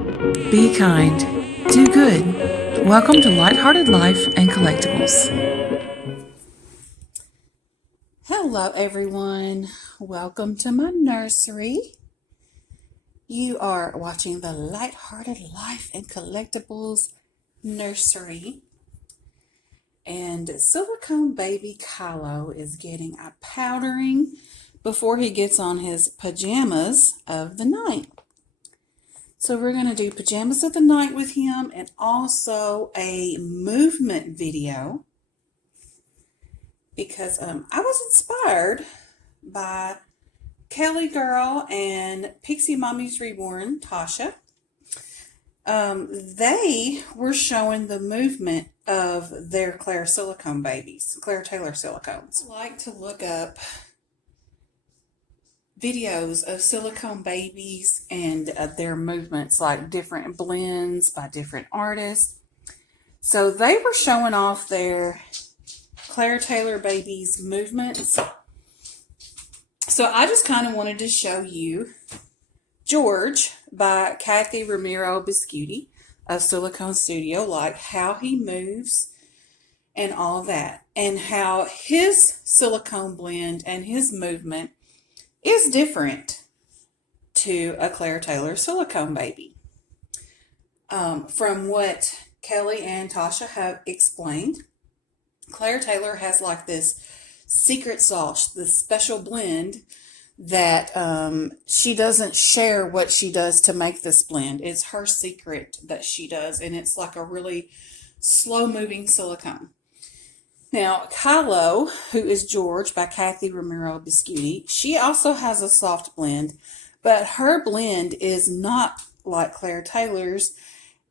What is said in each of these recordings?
Be kind. Do good. Welcome to Lighthearted Life and Collectibles. Hello, everyone. Welcome to my nursery. You are watching the Lighthearted Life and Collectibles nursery. And Silicone baby Kylo is getting a powdering before he gets on his pajamas of the night. So we're going to do pajamas of the night with him and also a movement video because I was inspired by Kelly Girl and Pixie Mommy's Reborn, Tasha. They were showing the movement of their Claire Silicone babies, Claire Taylor Silicones. I like to look up videos of silicone babies and their movements, like different blends by different artists. So they were showing off their Claire Taylor babies movements. So I just kind of wanted to show you George by Romero Biscuiti of Silicone Studio, like how he moves and all that, and how his silicone blend and his movement is different to a Claire Taylor silicone baby. From what Kelly and Tasha have explained, Claire Taylor has like this secret sauce, this special blend that she doesn't share what she does to make this blend. It's her secret that she does, and it's like a really slow-moving silicone. Now, Kylo, who is George by Romero Biscuiti, she also has a soft blend, but her blend is not like Claire Taylor's.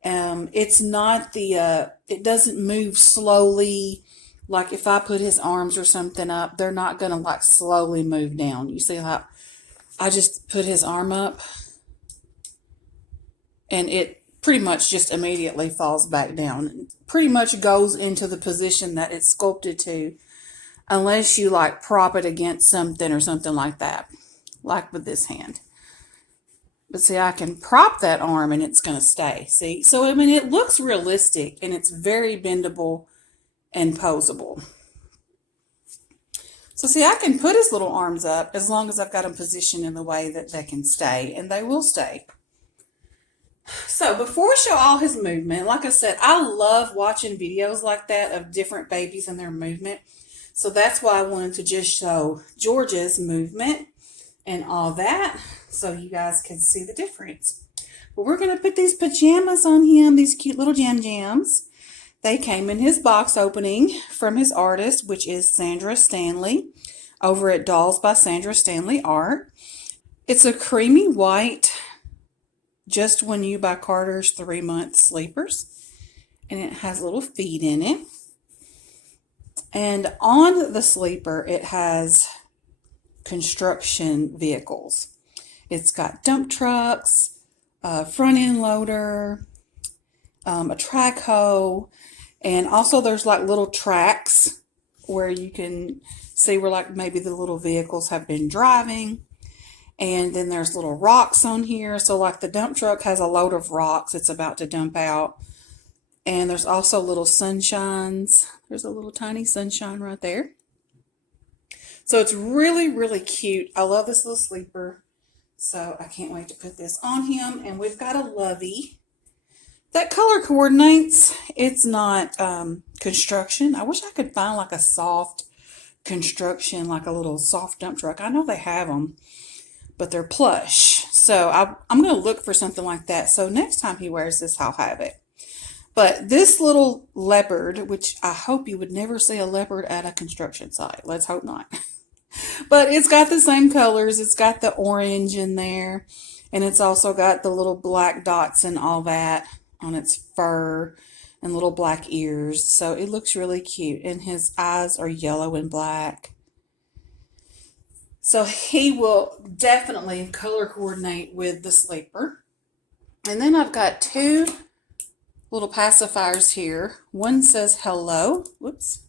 It's not it doesn't move slowly. Like if I put his arms or something up, they're not going to like slowly move down. You see how I just put his arm up and it pretty much just immediately falls back down. It pretty much goes into the position that it's sculpted to, unless you like prop it against something or something like that, like with this hand. But see, I can prop that arm and it's going to stay. See? So, I mean, it looks realistic and it's very bendable and posable. So see, I can put his little arms up as long as I've got them positioned in the way that they can stay, and they will stay. So before I show all his movement, like I said, I love watching videos like that of different babies and their movement. So that's why I wanted to just show George's movement and all that so you guys can see the difference. But we're going to put these pajamas on him, these cute little jam jams. They came in his box opening from his artist, which is Sandra Stanley, over at Dolls by Sandra Stanley Art. It's a creamy white Just When You by Carter's 3-month sleepers, and it has little feet in it. And on the sleeper, it has construction vehicles. It's got dump trucks, a front end loader, a track hoe, and also there's like little tracks where you can see where like maybe the little vehicles have been driving. And then there's little rocks on here. So like the dump truck has a load of rocks it's about to dump out. And there's also little sunshines. There's a little tiny sunshine right there. So it's really, really cute. I love this little sleeper. So I can't wait to put this on him. And we've got a lovey that color coordinates. It's not construction. I wish I could find like a soft construction, like a little soft dump truck. I know they have them, but they're plush. So I'm going to look for something like that. So next time he wears this, I'll have it. But this little leopard, which I hope you would never see a leopard at a construction site. Let's hope not. But it's got the same colors. It's got the orange in there. And it's also got the little black dots and all that on its fur and little black ears. So it looks really cute. And his eyes are yellow and black. So he will definitely color coordinate with the sleeper. And then I've got two little pacifiers here. One says hello. Whoops.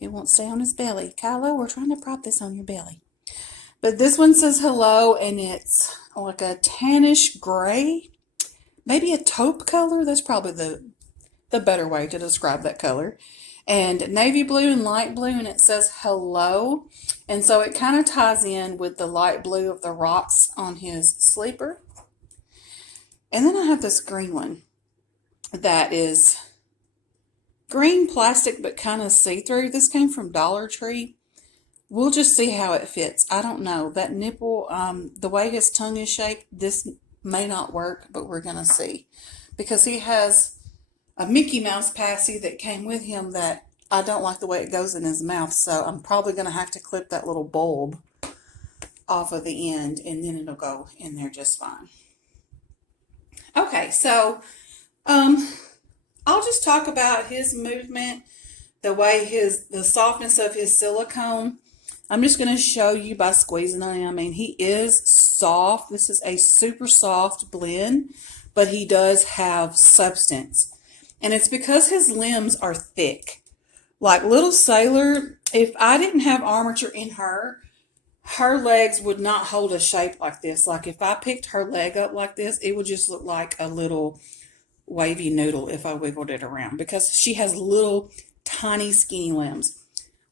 It won't stay on his belly. Kylo, we're trying to prop this on your belly. But this one says hello, and it's like a tannish gray. maybe a taupe color. That's probably the better way to describe that color. And navy blue and light blue, and it says hello. And so it kind of ties in with the light blue of the rocks on his sleeper. And then I have this green one that is green plastic but kind of see-through. This came from Dollar Tree. We'll just see how it fits. I don't know. That nipple, the way his tongue is shaped, this may not work, but we're going to see. Because he has a Mickey Mouse passy that came with him that I don't like the way it goes in his mouth. So I'm probably going to have to clip that little bulb off of the end, and then it'll go in there just fine. Okay, so I'll just talk about his movement, the way the softness of his silicone. I'm just going to show you by squeezing on him. I mean, he is soft. This is a super soft blend, but he does have substance. And it's because his limbs are thick. Like little Sailor, if I didn't have armature in her legs would not hold a shape like this. Like if I picked her leg up like this, it would just look like a little wavy noodle if I wiggled it around, because she has little tiny skinny limbs.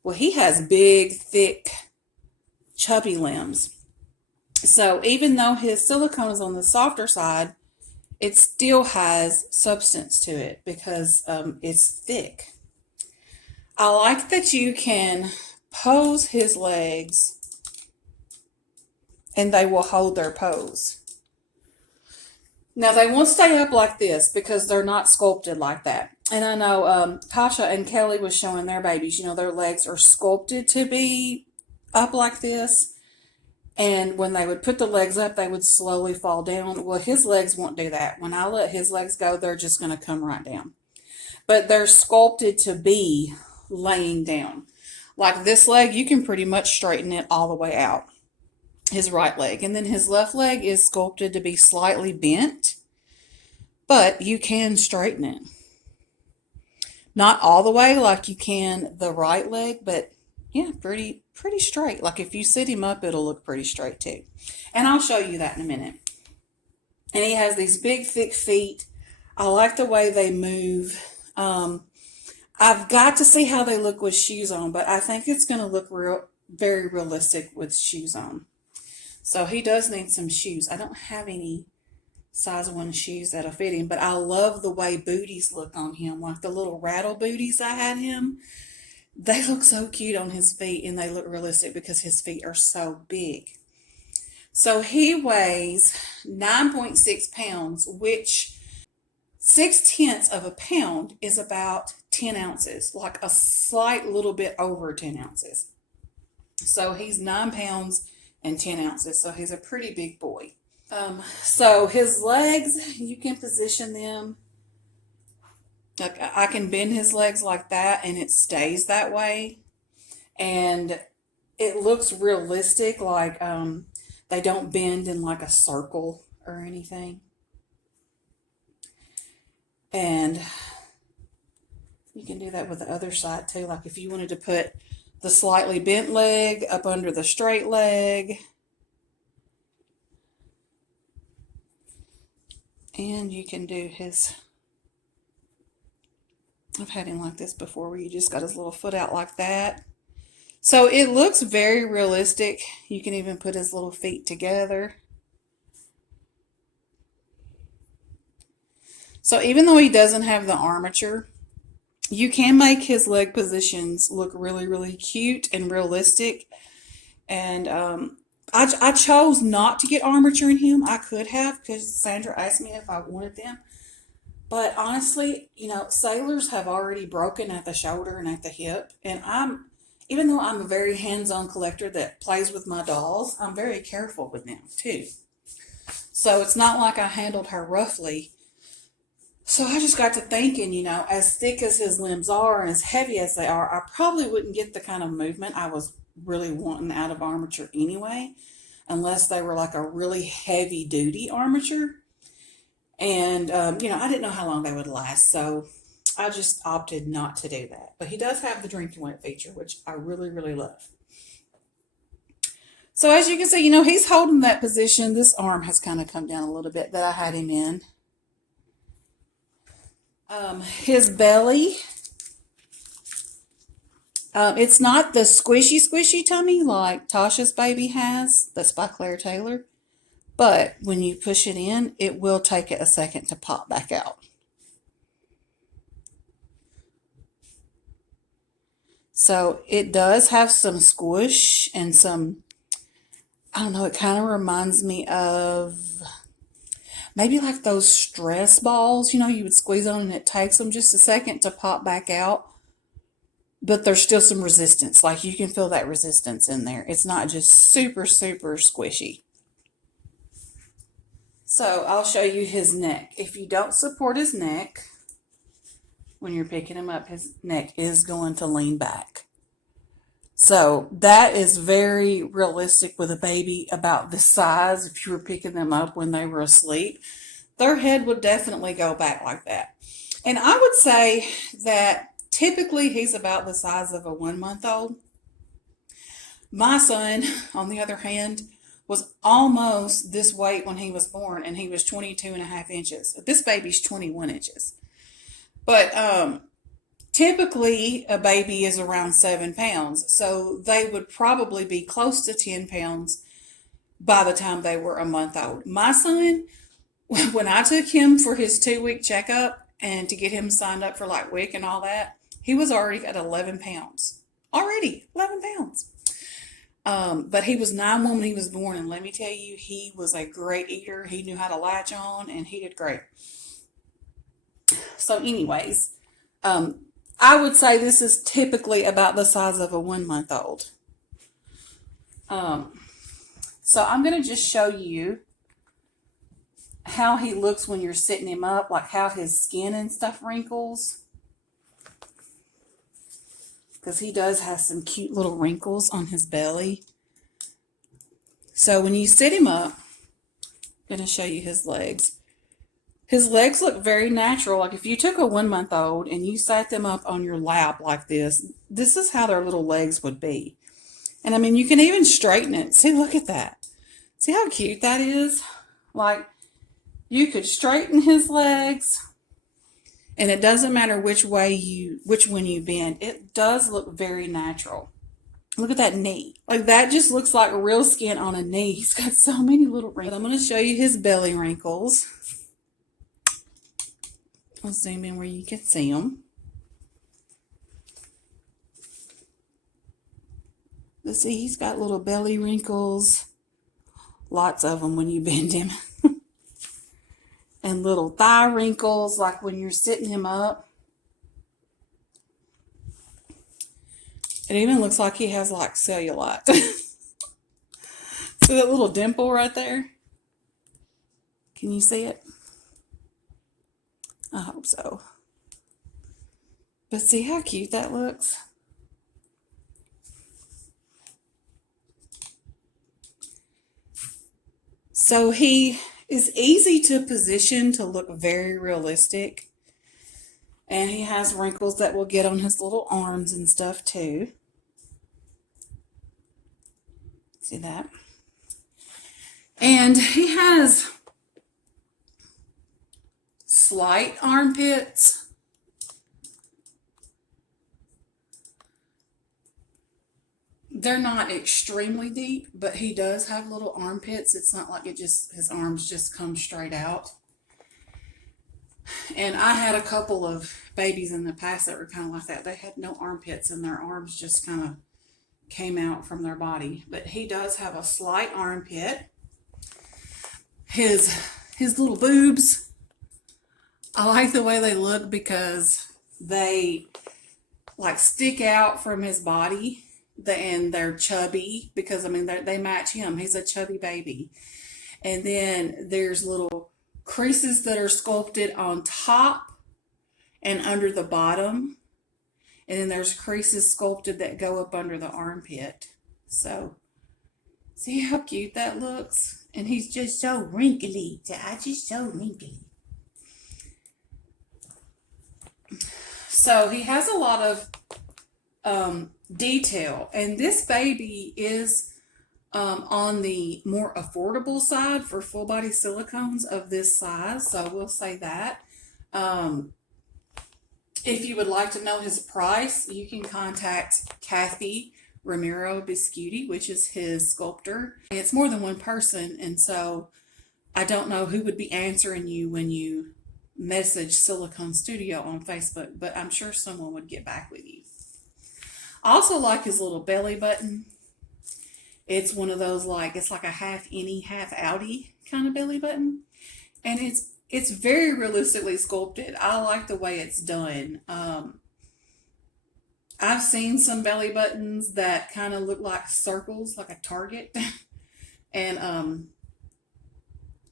Well, he has big, thick, chubby limbs. So even though his silicone is on the softer side, it still has substance to it because it's thick. I like that you can pose his legs and they will hold their pose. Now, they won't stay up like this because they're not sculpted like that. And I know Tasha and Kelly was showing their babies, their legs are sculpted to be up like this. And when they would put the legs up, they would slowly fall down. Well, his legs won't do that. When I let his legs go, they're just going to come right down. But they're sculpted to be laying down. Like this leg, you can pretty much straighten it all the way out. His right leg. And then his left leg is sculpted to be slightly bent, but you can straighten it. Not all the way like you can the right leg, but yeah, pretty straight. Like if you sit him up, it'll look pretty straight too. And I'll show you that in a minute. And he has these big, thick feet. I like the way they move. I've got to see how they look with shoes on, but I think it's going to look very realistic with shoes on. So he does need some shoes. I don't have any size 1 shoes that'll fit him, but I love the way booties look on him. Like the little rattle booties I had him. They look so cute on his feet, and they look realistic because his feet are so big. So he weighs 9.6 pounds, which 0.6 of a pound is about 10 ounces, like a slight little bit over 10 ounces. So he's 9 pounds and 10 ounces. So he's a pretty big boy. So his legs, you can position them. Like I can bend his legs like that and it stays that way. And it looks realistic, like they don't bend in like a circle or anything. And you can do that with the other side too. Like if you wanted to put the slightly bent leg up under the straight leg. And you can do his, I've had him like this before, where you just got his little foot out like that. So it looks very realistic. You can even put his little feet together. So even though he doesn't have the armature, you can make his leg positions look really, really cute and realistic. And I chose not to get armature in him. I could have, because Sandra asked me if I wanted them. But honestly, sailors have already broken at the shoulder and at the hip. And even though I'm a very hands-on collector that plays with my dolls, I'm very careful with them too. So it's not like I handled her roughly. So I just got to thinking, as thick as his limbs are and as heavy as they are, I probably wouldn't get the kind of movement I was really wanting out of armature anyway, unless they were like a really heavy duty armature. And, I didn't know how long they would last, so I just opted not to do that. But he does have the drinking wet feature, which I really, really love. So as you can see, he's holding that position. This arm has kind of come down a little bit that I had him in. His belly, it's not the squishy tummy like Tasha's baby has. That's by Claire Taylor. But when you push it in, it will take it a second to pop back out. So it does have some squish and some, I don't know, it kind of reminds me of maybe like those stress balls, you would squeeze on and it takes them just a second to pop back out. But there's still some resistance. Like you can feel that resistance in there. It's not just super, super squishy. So I'll show you his neck. If you don't support his neck, when you're picking him up, his neck is going to lean back. So that is very realistic with a baby about this size. If you were picking them up when they were asleep, their head would definitely go back like that. And I would say that typically he's about the size of a 1-month-old. My son, on the other hand, was almost this weight when he was born, and he was 22.5 inches. This baby's 21 inches. But typically a baby is around 7 pounds. So they would probably be close to 10 pounds by the time they were a month old. My son, when I took him for his 2-week checkup and to get him signed up for like WIC and all that, he was already at 11 pounds. Already 11 pounds. But he was 9 when he was born, and let me tell you, he was a great eater. He knew how to latch on, and he did great. So anyways, I would say this is typically about the size of a 1-month-old. So I'm going to just show you how he looks when you're sitting him up, like how his skin and stuff wrinkles. Because he does have some cute little wrinkles on his belly. So when you sit him up, I'm going to show you his legs. His legs look very natural. Like if you took a 1-month-old and you sat them up on your lap like this is how their little legs would be. And I mean, you can even straighten it. See, look at that. See how cute that is? Like you could straighten his legs. And it doesn't matter which one you bend. It does look very natural. Look at that knee. Like that just looks like real skin on a knee. He's got so many little wrinkles. I'm going to show you his belly wrinkles. I'll zoom in where you can see them. Let's see, he's got little belly wrinkles. Lots of them when you bend him. And little thigh wrinkles, like when you're sitting him up. It even looks like he has like cellulite. See that little dimple right there? Can you see it? I hope so. But see how cute that looks? So he is easy to position to look very realistic. And he has wrinkles that will get on his little arms and stuff too. See that? And he has slight armpits. They're not extremely deep, but he does have little armpits. It's not like his arms just come straight out. And I had a couple of babies in the past that were kind of like that. They had no armpits and their arms just kind of came out from their body. But he does have a slight armpit. His little boobs, I like the way they look because they like stick out from his body. And they're chubby because, I mean, they match him. He's a chubby baby. And then there's little creases that are sculpted on top and under the bottom. And then there's creases sculpted that go up under the armpit. So, see how cute that looks? And he's just so wrinkly. Just so wrinkly. So, he has a lot of detail, and this baby is on the more affordable side for full body silicones of this size, so we'll say that. If you would like to know his price, you can contact Kathy Romero Biscuiti, which is his sculptor. It's more than one person, and so I don't know who would be answering you when you message Silicone Studio on Facebook, but I'm sure someone would get back with you. I also like his little belly button. It's one of those it's like a half innie, half outie kind of belly button. And it's very realistically sculpted. I like the way it's done. I've seen some belly buttons that kind of look like circles, like a target. And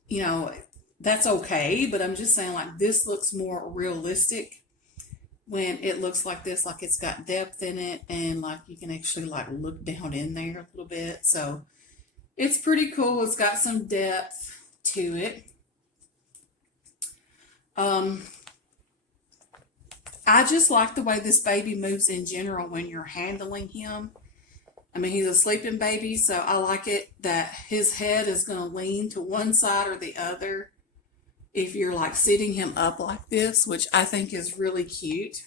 you know, that's okay, but I'm just saying like this looks more realistic when it looks like this, like it's got depth in it and like you can actually like look down in there a little bit. So it's pretty cool. It's got some depth to it. I just like the way this baby moves in general when you're handling him. I mean, he's a sleeping baby, so I like it that his head is going to lean to one side or the other if you're like sitting him up like this, which I think is really cute.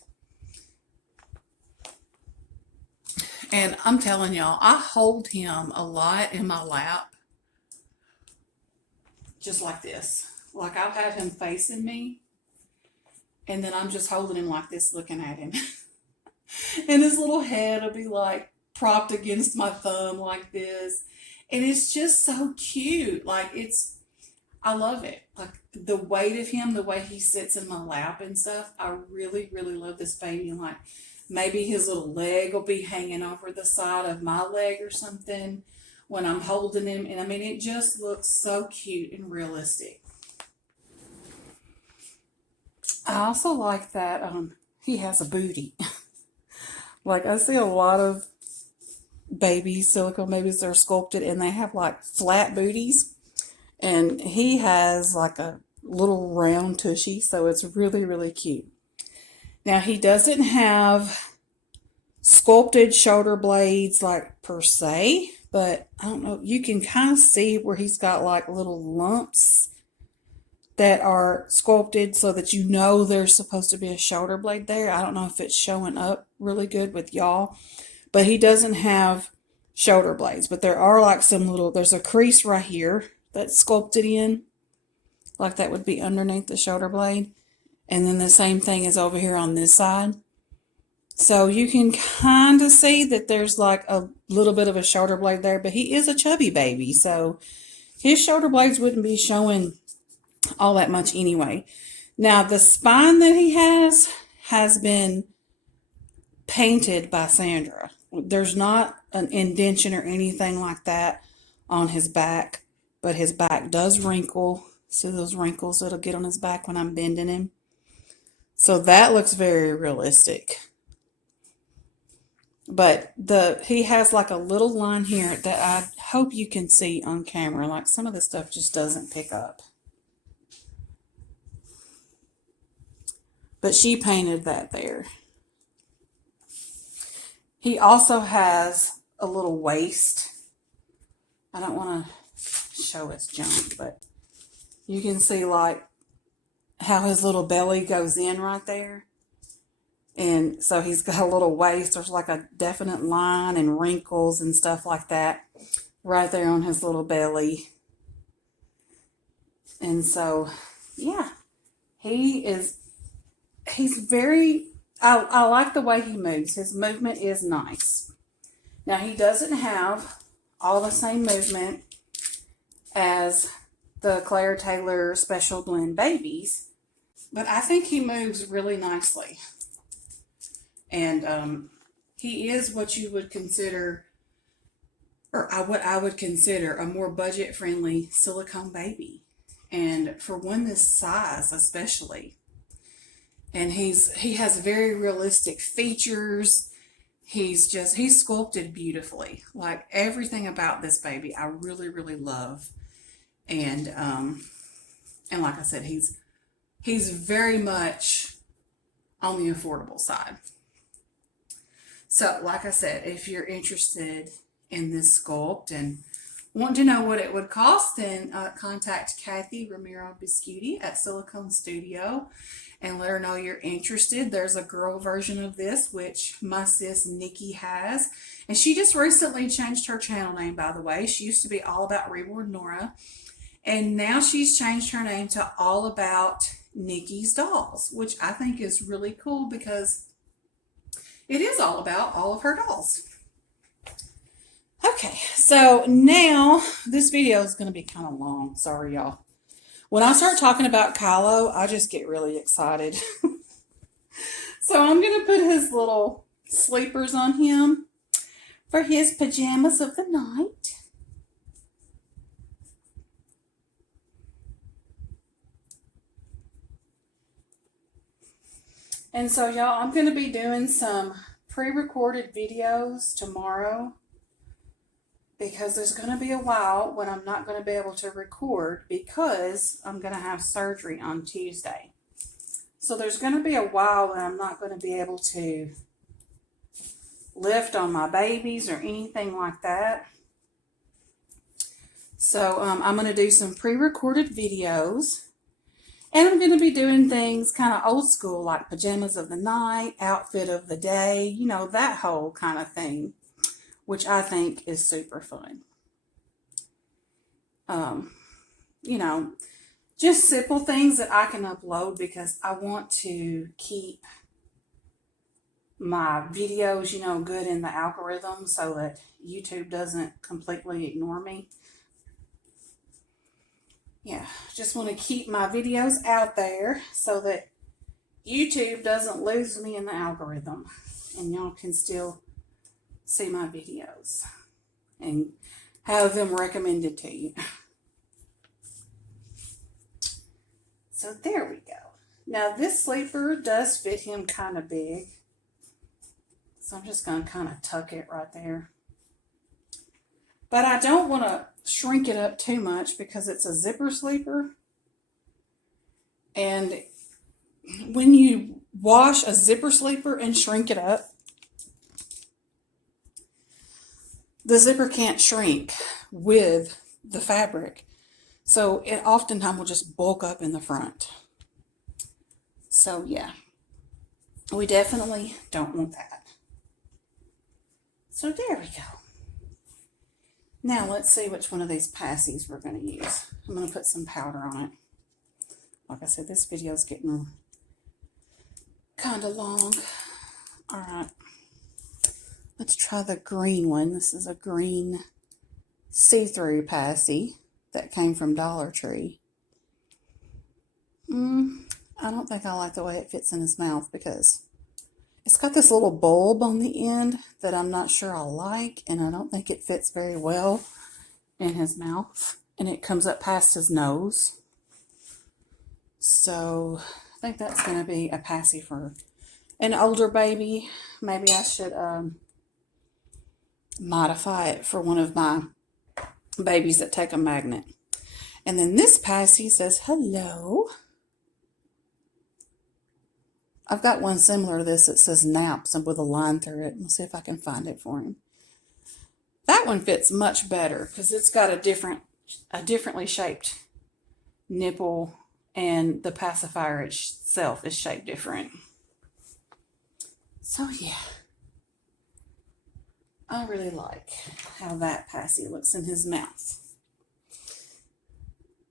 And I'm telling y'all, I hold him a lot in my lap, just like this. Like I'll have him facing me, and then I'm just holding him like this, looking at him. And his little head will be like propped against my thumb like this. And it's just so cute. I love it. Like the weight of him, the way he sits in my lap and stuff. I really, really love this baby. And like maybe his little leg will be hanging over the side of my leg or something when I'm holding him. And I mean, it just looks so cute and realistic. I also like that he has a booty. Like I see a lot of babies, silicone babies, that are sculpted and they have like flat booties. And he has like a little round tushy, so it's really, really cute. Now he doesn't have sculpted shoulder blades like per se, but I don't know, you can kind of see where he's got like little lumps that are sculpted so that you know there's supposed to be a shoulder blade there. I don't know if it's showing up really good with y'all, but he doesn't have shoulder blades, but there are like there's a crease right here that's sculpted in, like that would be underneath the shoulder blade. And then the same thing is over here on this side. So you can kind of see that there's like a little bit of a shoulder blade there, but he is a chubby baby, so his shoulder blades wouldn't be showing all that much anyway. Now the spine that he has been painted by Sandra. There's not an indentation or anything like that on his back, but his back does wrinkle. See those wrinkles that'll get on his back when I'm bending him? So that looks very realistic. But he has like a little line here that I hope you can see on camera. Like some of the stuff just doesn't pick up. But she painted that there. He also has a little waist. I don't want to show his junk, but you can see like how his little belly goes in right there. And so he's got a little waist. There's like a definite line and wrinkles and stuff like that right there on his little belly. And so, yeah, he's very, I like the way he moves. His movement is nice. Now, he doesn't have all the same movement as the Claire Taylor Special Blend babies, but I think he moves really nicely. And he is what you would consider, or what I would consider, a more budget-friendly silicone baby. And for one this size especially. And he has very realistic features. He's sculpted beautifully. Like everything about this baby I really, really love. And like I said, he's very much on the affordable side. So like I said, if you're interested in this sculpt and Want to know what it would cost? Then contact Kathy Romero Biscuiti at Silicone Studio and let her know you're interested. There's a girl version of this, which my sis Nikki has. And she just recently changed her channel name, by the way. She used to be all about Reward Nora. And now she's changed her name to All About Nikki's Dolls, which I think is really cool because it is all about all of her dolls. Okay, so now this video is going to be kind of long. Sorry, y'all. When I start talking about Kylo, I just get really excited. So I'm going to put his little sleepers on him for his pajamas of the night. And so, y'all, I'm going to be doing some pre-recorded videos tomorrow because there's going to be a while when I'm not going to be able to record because I'm going to have surgery on Tuesday. So there's going to be a while when I'm not going to be able to lift on my babies or anything like that. So I'm going to do some pre-recorded videos. And I'm going to be doing things kind of old school, like pajamas of the night, outfit of the day, you know, that whole kind of thing, which I think is super fun. You know, just simple things that I can upload because I want to keep my videos, you know, good in the algorithm so that YouTube doesn't completely ignore me. Yeah, just want to keep my videos out there so that YouTube doesn't lose me in the algorithm and y'all can still see my videos and have them recommended to you. So there we go. Now this sleeper does fit him kind of big. So I'm just going to kind of tuck it right there. But I don't want to shrink it up too much because it's a zipper sleeper. And when you wash a zipper sleeper and shrink it up, the zipper can't shrink with the fabric. So it oftentimes will just bulk up in the front. So yeah, we definitely don't want that. So there we go. Now let's see which one of these passies we're going to use. I'm going to put some powder on it. Like I said, this video is getting kind of long. All right. Let's try the green one. This is a green see-through passy that came from Dollar Tree. I don't think I like the way it fits in his mouth because it's got this little bulb on the end that I'm not sure I like, and I don't think it fits very well in his mouth, and it comes up past his nose. So I think that's going to be a passy for an older baby. Maybe I should modify it for one of my babies that take a magnet. And then this passy says hello. I've got one similar to this that says naps and with a line through it. Let's see if I can find it for him. That one fits much better because it's got a differently shaped nipple, and the pacifier itself is shaped different. So yeah, I really like how that passy looks in his mouth.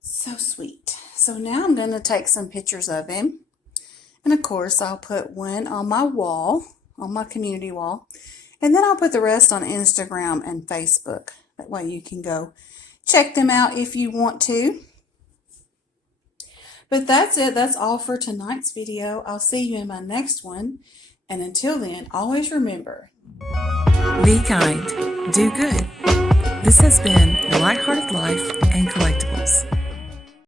So sweet. So now I'm going to take some pictures of him. And of course, I'll put one on my wall, on my community wall. And then I'll put the rest on Instagram and Facebook. That way you can go check them out if you want to. But that's it. That's all for tonight's video. I'll see you in my next one. And until then, always remember, be kind, do good. This has been The Lighthearted Life and Collectibles.